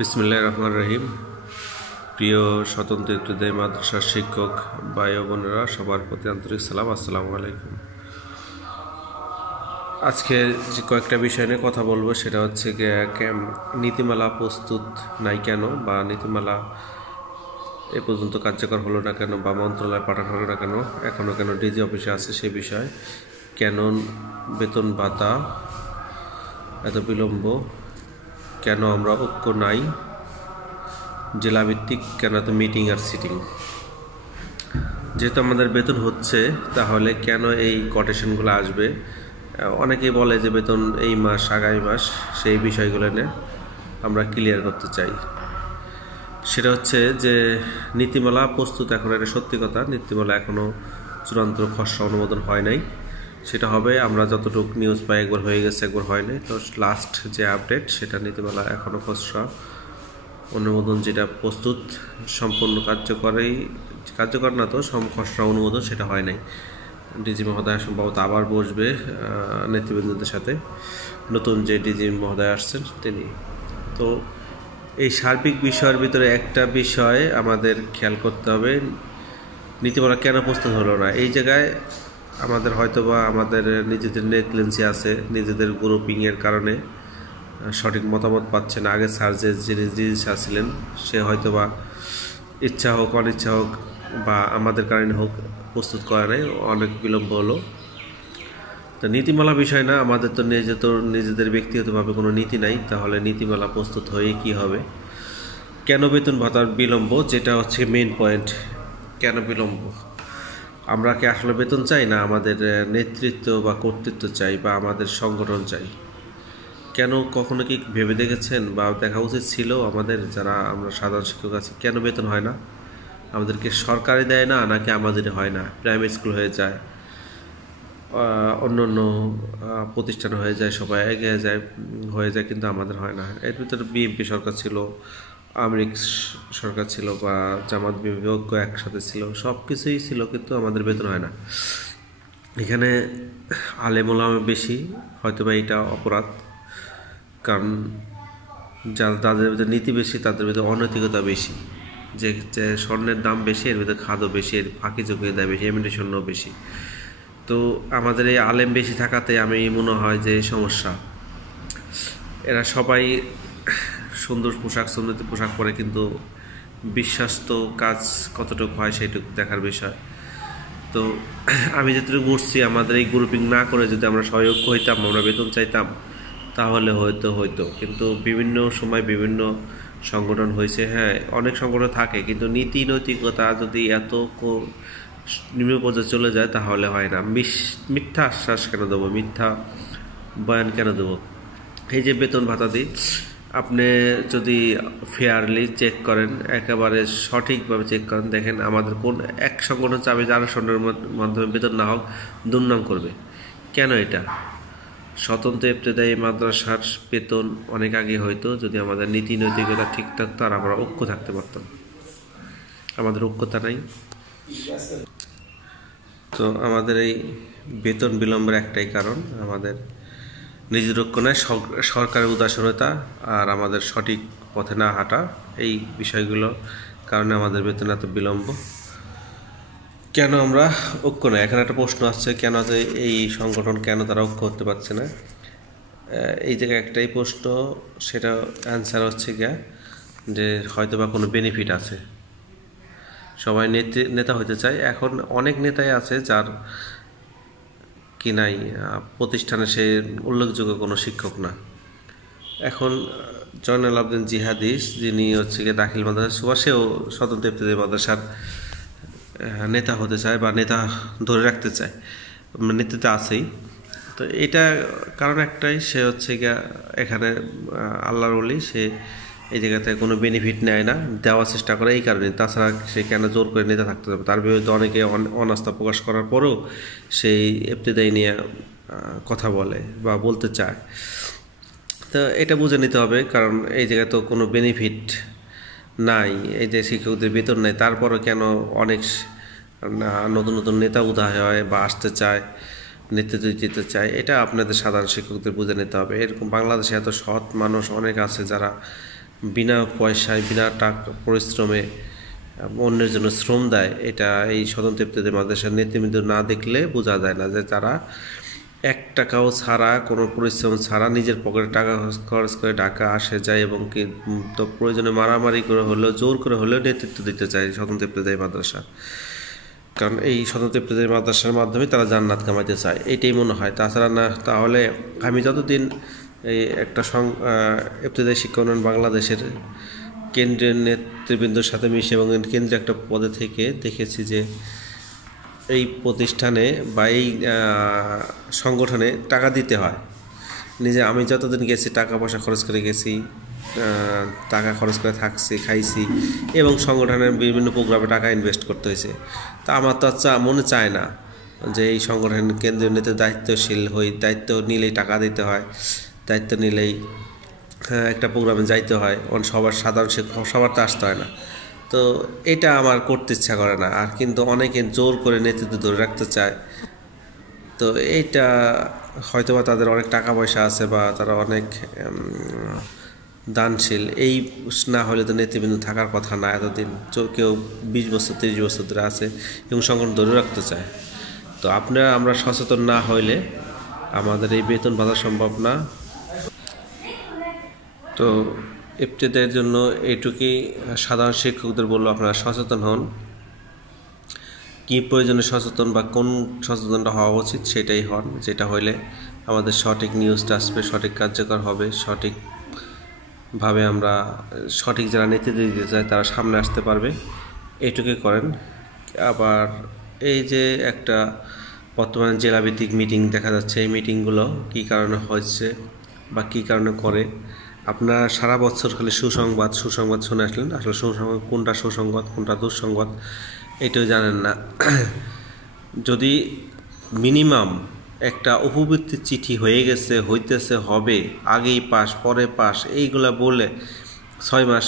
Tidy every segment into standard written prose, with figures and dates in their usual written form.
বিসমিল্লাহির রহমানির রহিম। প্রিয় স্বতন্ত্র ইবতেদায়ী মাদ্রাসার শিক্ষক ভাই ও বোনেরা, সবার প্রতি আন্তরিক সালাম, আসসালামু আলাইকুম। আজকে যে কয়েকটা বিষয় নিয়ে কথা বলবো সেটা হচ্ছে নীতিমালা প্রস্তুত নাই কেন, বা নীতিমালা এ পর্যন্ত কার্যকর হলো না কেন, বা মন্ত্রণালয়ে পাঠানো হলো না কেন, এখনও কেন ডিজি অফিসে আছে সে বিষয়, কেন বেতন ভাতা এত বিলম্ব, কেন আমরা ঐক্য নাই, জেলাভিত্তিক কেন এত মিটিং আর সিটিং। যেহেতু আমাদের বেতন হচ্ছে, তাহলে কেন এই কোটেশনগুলো আসবে? অনেকেই বলে যে বেতন এই মাস, আগামী মাস, সেই বিষয়গুলো নিয়ে আমরা ক্লিয়ার করতে চাই। সেটা হচ্ছে যে নীতিমালা প্রস্তুত, এখন এটা সত্যি কথা, নীতিমালা এখনও চূড়ান্ত খসড়া অনুমোদন হয় নাই। সেটা হবে, আমরা যতটুকু নিউজ পাই একবার হয়ে গেছে, একবার হয় নাই। তো লাস্ট যে আপডেট, সেটা নীতিমালা এখনও খসড়া অনুমোদন যেটা প্রস্তুত, সম্পূর্ণ কার্যকর না, তো খসড়া অনুমোদন সেটা হয় নাই। ডিজি মহোদয় সম্ভবত আবার বসবে নেতৃবৃন্দদের সাথে, নতুন যে ডিজি মহোদয় আসছেন তিনি। তো এই সার্বিক বিষয়ের ভিতরে একটা বিষয় আমাদের খেয়াল করতে হবে, নীতিমালা কেন প্রস্তুত হলো না। এই জায়গায় আমাদের হয়তোবা আমাদের নিজেদের নেগলিজেন্সি আছে, নিজেদের গ্রুপিংয়ের কারণে সঠিক মতামত পাচ্ছে না। আগে স্যার যিনি স্যার ছিলেন, সে হয়তোবা ইচ্ছা হোক অনিচ্ছা হোক বা আমাদের কারণে হোক প্রস্তুত করা নেই, অনেক বিলম্ব হলো। তো নীতিমালা বিষয় না, আমাদের তো নিজেদের ব্যক্তিগতভাবে কোনো নীতি নাই, তাহলে নীতিমালা প্রস্তুত হয়ে কি হবে? কেন বেতন ভাতার বিলম্ব, যেটা হচ্ছে মেইন পয়েন্ট। কেন বিলম্ব? আমরা কি আসলে বেতন চাই, না আমাদের নেতৃত্ব বা কর্তৃত্ব চাই, বা আমাদের সংগঠন চাই? কেন কখনো কি ভেবে দেখেছেন, বা দেখা উচিত ছিল আমাদের, যারা আমরা সাধারণ শিক্ষক আছি, কেন বেতন হয় না? আমাদেরকে সরকারি দেয় না, নাকি আমাদের হয় না? প্রাইমারি স্কুল হয়ে যায়, অন্য অন্য প্রতিষ্ঠান হয়ে যায়, সবাই এগিয়ে যায়, হয়ে যায়, কিন্তু আমাদের হয় না। এর ভিতরে বিএনপি সরকার ছিল, আওয়ামী লীগ সরকার ছিল, বা জামাত বিভাগ একসাথে ছিল, সব কিছুই ছিল, কিন্তু আমাদের বেতন হয় না। এখানে আলেম ওলামা বেশি, হয়তো বা এটা অপরাধ, কারণ যাদের ভিতরে নীতি বেশি, তাদের ভিতরে অনৈতিকতা বেশি। যে স্বর্ণের দাম বেশি, এর ভিতরে খাদও বেশি, এর ফাঁকি যোগিয়ে দেয় বেশি, ইমিটেশনও বেশি। তো আমাদের এই আলেম বেশি থাকাতে আমি মনে হয় যে সমস্যা। এরা সবাই সুন্দর পোশাক পরে, কিন্তু বিশ্বাস্ত কাজ কতটুকু হয় সেটুকু দেখার বিষয়। তো আমি যেটুকু বুঝছি, আমাদের এই গ্রুপিং না করে যদি আমরা সহায়ক হইতাম, আমরা বেতন চাইতাম, তাহলে হয়তো। কিন্তু বিভিন্ন সময় বিভিন্ন সংগঠন হয়েছে, হ্যাঁ অনেক সংগঠন থাকে, কিন্তু নীতি নৈতিকতা যদি এত নিম্ন পর্যায়ে চলে যায়, তাহলে হয় না। মিথ্যা আশ্বাস কেন দেবো, মিথ্যা বয়ান কেন দেবো? এই যে বেতন ভাতা দিই, আপনি যদি ফেয়ারলি চেক করেন, একেবারে সঠিকভাবে চেক করেন, দেখেন আমাদের কোন এক সংগঠন চাবে যে আরও সংগঠনের মাধ্যমে বেতন না হোক, দুর্নাম করবে। কেন এটা? স্বতন্ত্র ইবতেদায়ী মাদ্রাসার বেতন অনেক আগে হয়তো, যদি আমাদের নীতি নৈতিকতা ঠিক থাকতো আর আমরা ঐক্য থাকতে পারতাম। আমাদের ঐক্যতা নাই। তো আমাদের এই বেতন বিলম্বের একটাই কারণ, আমাদের নিজের ঐক্য নয়, সরকারের উদাসীনতা আর আমাদের সঠিক পথে না হাঁটা, এই বিষয়গুলো কারণে আমাদের বেতন এত বিলম্ব। কেন আমরা ঐক্য নয়? এখানে একটা প্রশ্ন আসছে, কেন যে এই সংগঠন কেন তারা ঐক্য করতে পারছে না? এই জায়গায় একটাই প্রশ্ন, সেটা অ্যান্সার হচ্ছে যে হয়তো বা কোনো বেনিফিট আছে। সবাই নেতা হতে চায়। এখন অনেক নেতাই আছে যার কি নাই, প্রতিষ্ঠানে সে উল্লেখযোগ্য কোনো শিক্ষক না। এখন জয়নাল আবদিন জিহাদিস, যিনি হচ্ছে দাখিল মাদ্রাসা সুভাষেও স্বতন্ত্র ইবতেদায়ী মাদ্রাসার নেতা হতে চায়, বা নেতা ধরে রাখতে চায়, নেতৃত্বে আছেই। তো এটা কারণ একটাই, সে হচ্ছে এখানে আল্লাহর ওলি, সে এই জায়গাতে কোনো বেনিফিট নেয় না, দেওয়ার চেষ্টা করে এই কারণে। তাছাড়া সে কেন জোর করে নেতা থাকতে হবে? তার বিরুদ্ধে অনেকে অনাস্থা প্রকাশ করার পরেও সেই ইবতেদায়ী নিয়ে কথা বলে বা বলতে চায়। তো এটা বুঝে নিতে হবে, কারণ এই জায়গায় তো কোনো বেনিফিট নাই, এই যে শিক্ষকদের বেতন নেই, তারপরে কেন অনেক নতুন নতুন নেতা উদয় হয় বা আসতে চায়, নেতৃত্ব দিতে চায়, এটা আপনাদের সাধারণ শিক্ষকদের বুঝে নিতে হবে। এরকম বাংলাদেশে এত সৎ মানুষ অনেক আছে, যারা বিনা পয়সায় বিনা টাকা পরিশ্রমে অন্যের জন্য শ্রম দেয়, এটা এই স্বতন্ত্র ইফতেদায়ী মাদ্রাসার নেতৃবৃন্দ না দেখলে বোঝা যায় না যে তারা 1 টাকাও ছাড়া, কোনো পরিশ্রম ছাড়া নিজের পকেটে টাকা খরচ করে ঢাকা আসে যায় এবং তো প্রয়োজনে মারামারি করে হলেও, জোর করে হলেও নেতৃত্ব দিতে চায় স্বতন্ত্র ইফতেদায়ী মাদ্রাসা। কারণ এই স্বতন্ত্র ইফতেদায়ী মাদ্রাসার মাধ্যমে তারা জান্নাত কামাইতে চায়, এইটাই মনে হয়। তাছাড়া না, তাহলে আমি যতদিন এই একটা ইফতেদায়ী শিক্ষা উন্নয়ন বাংলাদেশের কেন্দ্রের নেতৃবৃন্দের সাথে মিশে এবং কেন্দ্রে একটা পদে থেকে দেখেছি যে এই প্রতিষ্ঠানে বা এই সংগঠনে টাকা দিতে হয়। আমি যতদিন গেছি টাকা পয়সা খরচ করে গেছি, টাকা খরচ করে থাকছি, খাইছি এবং সংগঠনের বিভিন্ন প্রোগ্রামে টাকা ইনভেস্ট করতে হয়েছে। তা আমার তো মনে চায় না যে এই সংগঠনের কেন্দ্রীয় নেতা দায়িত্বশীল হই, দায়িত্ব নিলেই টাকা দিতে হয়, দায়িত্ব নিলেই একটা প্রোগ্রামে যাইতে হয়, সাধারণ সবার তো আসতে হয় না। তো এটা আমার করতে ইচ্ছা করে না। আর কিন্তু অনেকে জোর করে নেতৃত্ব ধরে রাখতে চায়। তো এইটা হয়তোবা তাদের অনেক টাকা পয়সা আছে বা তারা অনেক দানশীল, এই না হলে তো নেতৃবৃন্দ থাকার কথা না এতদিন। কেউ 20 বছর 30 বছর ধরে আছে এবং সংগঠন ধরে রাখতে চায়। তো আমরা সচেতন না হইলে আমাদের এই বেতন বাঁধা সম্ভব না। তো ইফতেদায়ের জন্য এইটুকুই সাধারণ শিক্ষকদের বললো, আপনারা সচেতন হন। কী প্রয়োজনে সচেতন বা কোন সচেতনটা হওয়া উচিত সেটাই হন, যেটা হইলে আমাদের সঠিক নিউজটা আসবে, সঠিক কার্যকর হবে, সঠিকভাবে আমরা সঠিক যারা নেতৃত্ব দিতে চায় তারা সামনে আসতে পারবে, এইটুকুই করেন। আবার এই যে একটা বর্তমানে জেলাভিত্তিক মিটিং দেখা যাচ্ছে, এই মিটিংগুলো কী কারণে হচ্ছে বা কী কারণে করে, আপনারা সারা বছর খালি সুসংবাদ শুনে আসলেন, আসলে সুসংবাদ কোনটা সুসংবাদ কোনটা দুঃসংবাদ এটাও জানেন না। যদি মিনিমাম একটা উপবৃত্তির চিঠি হয়ে গেছে, হইতেছে, হবে, আগেই পাস পরে পাস, এইগুলা বলে 6 মাস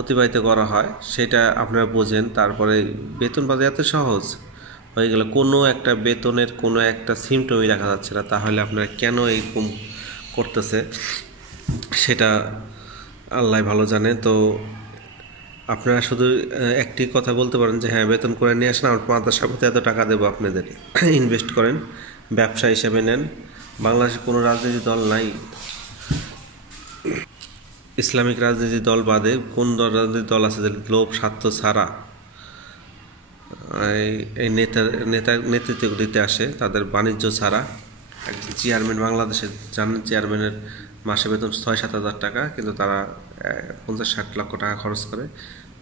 অতিবাহিত করা হয়, সেটা আপনারা বোঝেন। তারপরে বেতন বাজে এত সহজ হয়ে গেল, কোনো একটা বেতনের কোনো একটা সিমটমই দেখা যাচ্ছে না, তাহলে আপনারা কেন এইরকম করতেছে সেটা আল্লাহ ভালো জানে। তো আপনারা শুধু একটি কথা বলতে পারেন যে হ্যাঁ বেতন করে নিয়ে আসেন, আমার মাদ্রাসার প্রতি এত টাকা দেবো আপনাদের, ইনভেস্ট করেন, ব্যবসা হিসেবে নেন। বাংলাদেশে কোনো রাজনীতি দল নাই, ইসলামিক রাজনীতি দল বাদে কোন রাজনীতি দল আছে যে লোভ স্বার্থ ছাড়া এই নেতৃত্ব দিতে আসে, তাদের বাণিজ্য ছাড়া। একজন চেয়ারম্যান, বাংলাদেশের জানেন চেয়ারম্যানের মাসে বেতন 6-7 হাজার টাকা, কিন্তু তারা 50-60 লক্ষ টাকা খরচ করে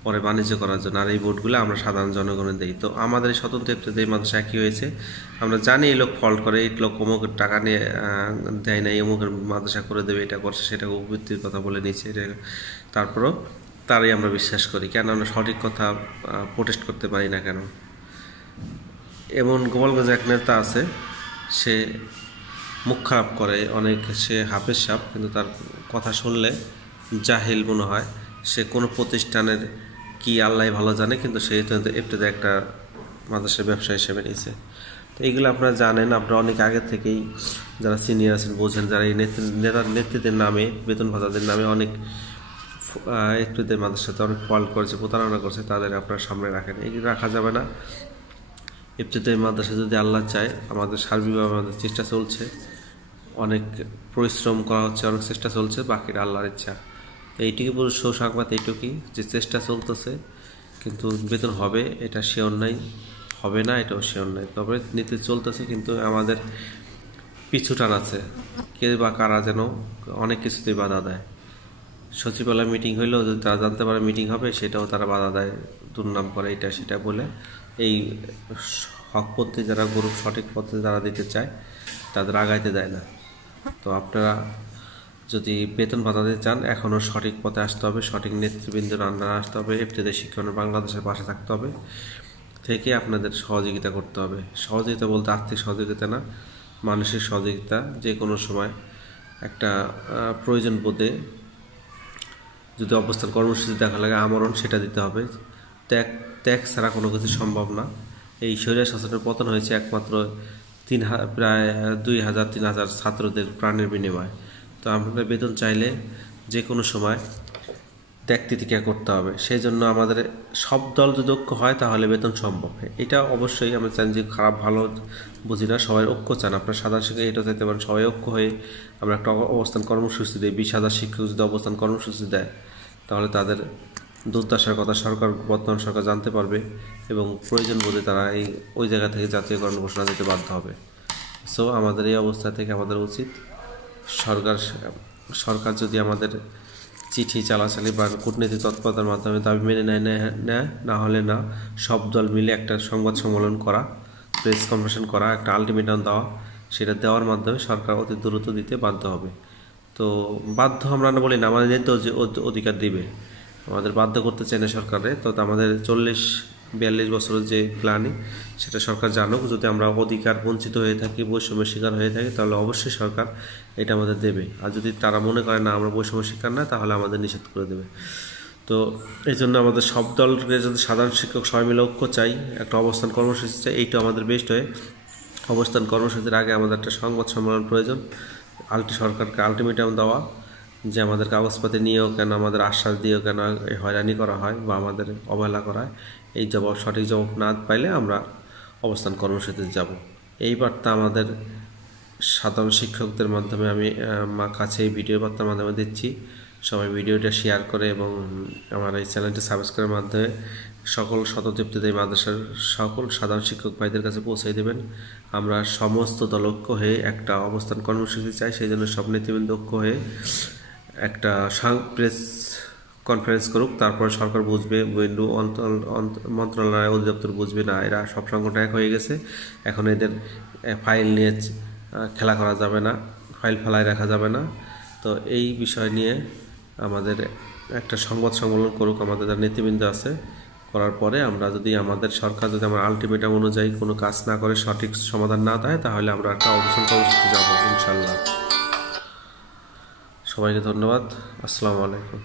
পরে বাণিজ্য করার জন্য। আর এই ভোটগুলো আমরা সাধারণ জনগণে দিই। তো আমাদের এই স্বতন্ত্র ইফতেদায়ী মাদ্রাসা একই হয়েছে, আমরা জানি এই লোক ফল্ট করে, এই লোক অমুকের টাকা নিয়ে দেয় না, অমুকের মাদ্রাসা করে দেবে, এটা করছে, সেটা উপবৃত্তির কথা বলে নিচ্ছে, এটা তারপরও তারই আমরা বিশ্বাস করি। কেন আমরা সঠিক কথা প্রোটেস্ট করতে পারি না কেন? এমন গোপালগঞ্জে এক নেতা আছে, সে মুখ খারাপ করে অনেক, সে হাফেজ সাহেব, কিন্তু তার কথা শুনলে জাহিল মনে হয়। সে কোনো প্রতিষ্ঠানের কি আল্লাহ ভালো জানে, কিন্তু সে ইফতেদায়ী একটা মাদ্রাসার ব্যবসা হিসেবে নিয়েছে। তো এইগুলো আপনারা জানেন, আপনারা অনেক আগে থেকেই যারা সিনিয়র আছেন বোঝেন, যারা এই নেতৃত্বের নামে, বেতন ভাতাদের নামে অনেক ইফতেদায়ী মাদ্রাসাতে অনেক ফল্ট করেছে, প্রতারণা করছে, তাদের আপনারা সামনে রাখেন। এইগুলো রাখা যাবে না। ইফতেদায়ী মাদ্রাসা যদি আল্লাহ চায়, আমাদের সার্বিকভাবে আমাদের চেষ্টা চলছে, অনেক পরিশ্রম করা হচ্ছে, অনেক চেষ্টা চলছে, বাকিটা আল্লাহর ইচ্ছা। এইটুকু পুরো সুসংবাদ এইটুকুই যে চেষ্টা চলতেছে, কিন্তু বেতন হবে এটা শিওর নাই, হবে না এটাও শিওর নাই, তবে নীতি চলতেছে। কিন্তু আমাদের পিছু টান আছে, কে বা কারা যেন অনেক কিছুতেই বাধা দেয়। সচিবালয় মিটিং হইলেও যদি তারা জানতে পারে মিটিং হবে, সেটাও তারা বাধা দেয়, দুর্নাম করে, এটা সেটা বলে। এই হকপন্থী যারা গ্রুপ সঠিক পথে যারা দিতে চায় তাদের আগাইতে দেয় না। তো আপনারা যদি বেতন ভাতাতে চান, এখনও সঠিক পথে আসতে হবে, সঠিক নেতৃবৃন্দের আন্ডারে আসতে হবে, ইফতেদায়ী শিক্ষা বাংলাদেশের পাশে থাকতে হবে, থেকে আপনাদের সহযোগিতা করতে হবে। সহযোগিতা বলতে আর্থিক সহযোগিতা না, মানসিক সহযোগিতা। যে কোনো সময় একটা প্রয়োজন বোধে যদি অবস্থান কর্মসূচি দেখা লাগে, আমরণ, সেটা দিতে হবে। ত্যাগ ছাড়া কোনো কিছু সম্ভব না। এই স্বৈরাচার শাসনের পতন হয়েছে একমাত্র প্রায় 2000-3000 ছাত্রদের প্রাণের বিনিময়। তো আপনারা বেতন চাইলে যে কোনো সময় ত্যাগ তিতিক্ষা করতে হবে। সেই জন্য আমাদের সব দল যদি ঐক্য হয় তাহলে বেতন সম্ভব। এটা অবশ্যই আমরা চান যে খারাপ ভালো বুঝি না, সবাই ঐক্য চান। আপনার সাধারণ শিক্ষক এটা চাইতে পারেন সবাই ঐক্য হয়ে আমরা একটা অবস্থান কর্মসূচি দিই। 20,000 শিক্ষক যদি অবস্থান কর্মসূচি দেয় তাহলে তাদের দুর্দশার কথা বর্তমান সরকার জানতে পারবে এবং প্রয়োজন বোধে তারা ওই জায়গা থেকে জাতীয়করণ ঘোষণা দিতে বাধ্য হবে। সো আমাদের এই অবস্থা থেকে আমাদের উচিত সরকার যদি আমাদের চিঠি চালাচালি বা কূটনীতি তৎপরতার মাধ্যমে দাবি মেনে নেয়, না হলে না, সব দল মিলে একটা সংবাদ সম্মেলন করা, প্রেস কনফারেন্স করা, একটা আলটিমেটাম দেওয়া, সেটা দেওয়ার মাধ্যমে সরকার অতি দ্রুত দিতে বাধ্য হবে। তো বাধ্য আমরা না বলি না, আমাদের নিতে অধিকার দিবে, আমাদের বাধ্য করতে চাই না সরকারে। তো আমাদের 40-42 বছরের যে প্ল্যানিং সেটা সরকার জানুক। যদি আমরা অধিকার বঞ্চিত হয়ে থাকি, বৈষম্যের শিকার হয়ে থাকি, তাহলে অবশ্যই সরকার এটা আমাদের দেবে। আর যদি তারা মনে করে না আমরা বৈষম্য শিকার না, তাহলে আমাদের নিষেধ করে দেবে। তো এই জন্য আমাদের সব দলকে যদি সাধারণ শিক্ষক সবাই মিলে ঐক্য চাই, একটা অবস্থান কর্মসূচি চাই, এইটা আমাদের বেস্ট হয়। অবস্থান কর্মসূচির আগে আমাদের একটা সংবাদ সম্মেলন প্রয়োজন, সরকারকে আলটিমেটাম দেওয়া যে আমাদের কাগজপাতি নিয়েও কেন, আমাদের আশ্বাস দিয়েও কেন হয়রানি করা হয় বা আমাদের অবহেলা করা হয়, এই সঠিক জবাব না পাইলে আমরা অবস্থান কর্মসূচিতে যাব। এই বার্তা আমাদের সাধারণ শিক্ষকদের মাধ্যমে আমি আমার কাছে এই ভিডিও বার্তার মাধ্যমে দিচ্ছি। সবাই ভিডিওটা শেয়ার করে এবং আমার এই চ্যানেলটি সাবস্ক্রাইবের মাধ্যমে সকল শতদীপ্তিদের মাদ্রাসার সকল সাধারণ শিক্ষক ভাইদের কাছে পৌঁছে দেবেন। আমরা সমস্ত দল ঐক্য হয়ে একটা অবস্থান কর্মসূচি চাই। সেই জন্য সব নেতৃবৃন্দ ঐক্য হয়ে একটা প্রেস কনফারেন্স করুক, তারপরে সরকার বুঝবে, মন্ত্রণালয় অধিদপ্তর বুঝবে না এরা সব সংগঠন এক হয়ে গেছে, এখন এদের ফাইল নিয়ে খেলা করা যাবে না, ফাইল ফেলায় রাখা যাবে না। তো এই বিষয় নিয়ে আমাদের একটা সংবাদ সম্মেলন করুক আমাদের যারা নেতৃবৃন্দ আছে, করার পরে আমরা যদি আমাদের সরকার যদি আমার আলটিমেটাম অনুযায়ী কোনো কাজ না করে, সঠিক সমাধান না দেয়, তাহলে আমরা একটা অবস্থান কর্মসূচিতে যাবো ইনশাল্লাহ। সবাইকে ধন্যবাদ। আসসালামু আলাইকুম।